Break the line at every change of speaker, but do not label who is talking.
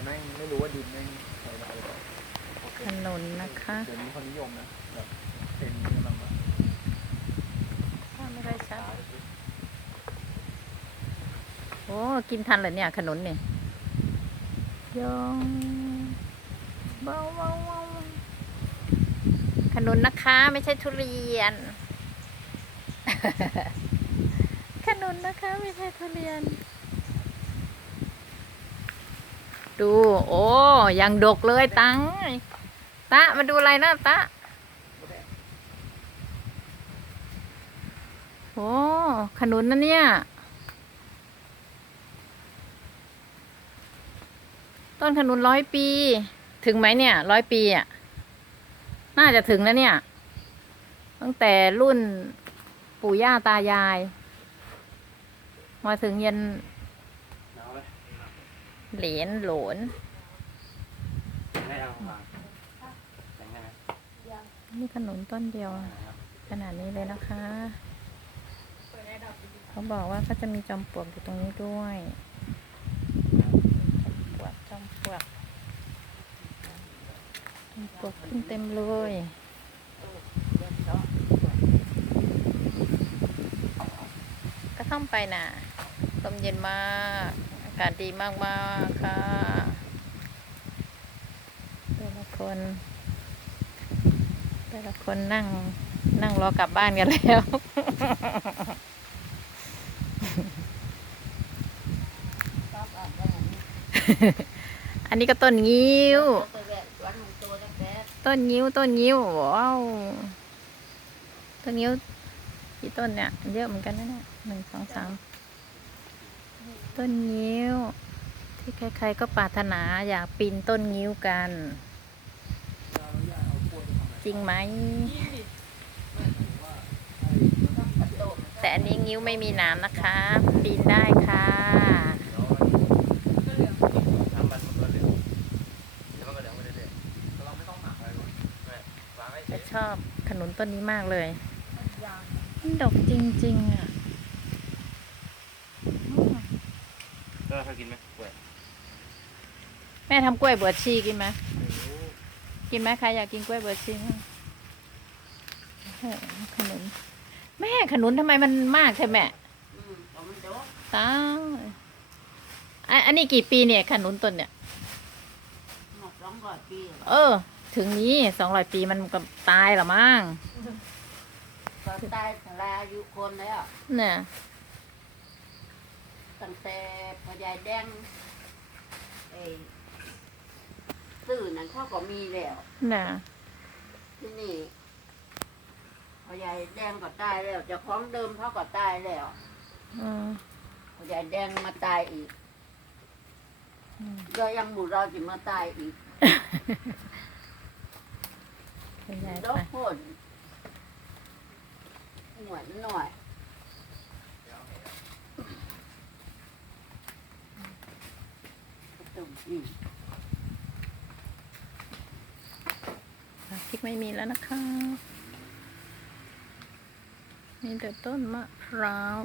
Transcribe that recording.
แต่แม่งไม่รู้ว่าดินแม่งใช้ได้หรือเปล่า
ถนนนะคะ
เดี๋ยวนี้คนนิยมนะแบบเป็นกำลังมา
ถ้าไม่ได้ชัด โอ้ กินทันเหรอเนี่ย ขนุนเนี่ยยองเบาเบาเบาขนุนนะคะ ไม่ใช่ทุเรียน ขนุนนะคะ ไม่ใช่ทุเรียน ดู โอ้ยังดกเลยตังตะมาดูอะไรนะตะโอ้ขนุนนะเนี่ย ต้นขนุนร้อยปี ถึงไหมเนี่ยร้อยปีอะ น่าจะถึงนะเนี่ย ตั้งแต่รุ่นปู่ย่าตายาย มาถึงยัน เหลนโหลน
ไม่เอามาแต่งได้ไหม
นี่ขนุนต้นเดียว
ครับ
ขนาดนี้เลยนะคะ เขาบอกว่าเขาจะมีจอมปลวกอยู่ตรงนี้ด้วยจอมปลวกจอมปลวกจอมปลวกขึ้นเต็มเลยก็ท่อมไปน่ะลมเย็นมากอากาศดีมากมากๆค่ะแต่ละคนแต่ละคนนั่งนั่งรอกลับบ้านกันแล้ว อันนี้ก็ต้นงิ้ว ต้นงิ้วต้นงิ้วว้าวต้นงิ้วกี่ต้นเนี่ย เยอะเหมือนกันนะเนี่ยหนึ่งสองสาม ต้นงิ้ว ที่ใครๆก็ปรารถนาอยากปีนต้นงิ้วกัน จริงไหม แต่อันนี้งิ้วไม่มีน้ำนะคะ ปีนได้ค่ะชอบขนุนต้นนี้มากเลยมันดกจริง ๆ อะอืม
ก็เคยกินไหมกล้วย
แม่ทำกล้วยบวชชีกินไหมกินไหมใครอยากกินกล้วยบวชชีมั้งโอ้โหขนุนแม่ขนุนทำไมมันมากใช่ไหมตายอันอันนี้กี่ปีเนี่ยขนุนต้นเนี่ย
สองร้อยปี
เออ ถึงนี้สองร้อยปีมันก็ตายหรอมั้ง
ก็ตายสลาอายุคนแล้ว
เนี่ย
ตั้งแต่พ่อใหญ่แดงไอ้ตื่นนั้นเขาก็มีแล้ว
เนี่ย
ที่นี่พ่อใหญ่แดงก็ตายแล้วเจ้าของเดิมเขาก็ตายแล้ว
อืม
พ่อใหญ่แดงมาตายอีก
อืม
ก็ยังหมู่เราจะมาตายอีก
คุณยาย
ด
ไป
อกพ่นหน่วยหน่อยตุ่มอืม
พริกไม่มีแล้วนะคะ มีแต่ต้นมะพร้าว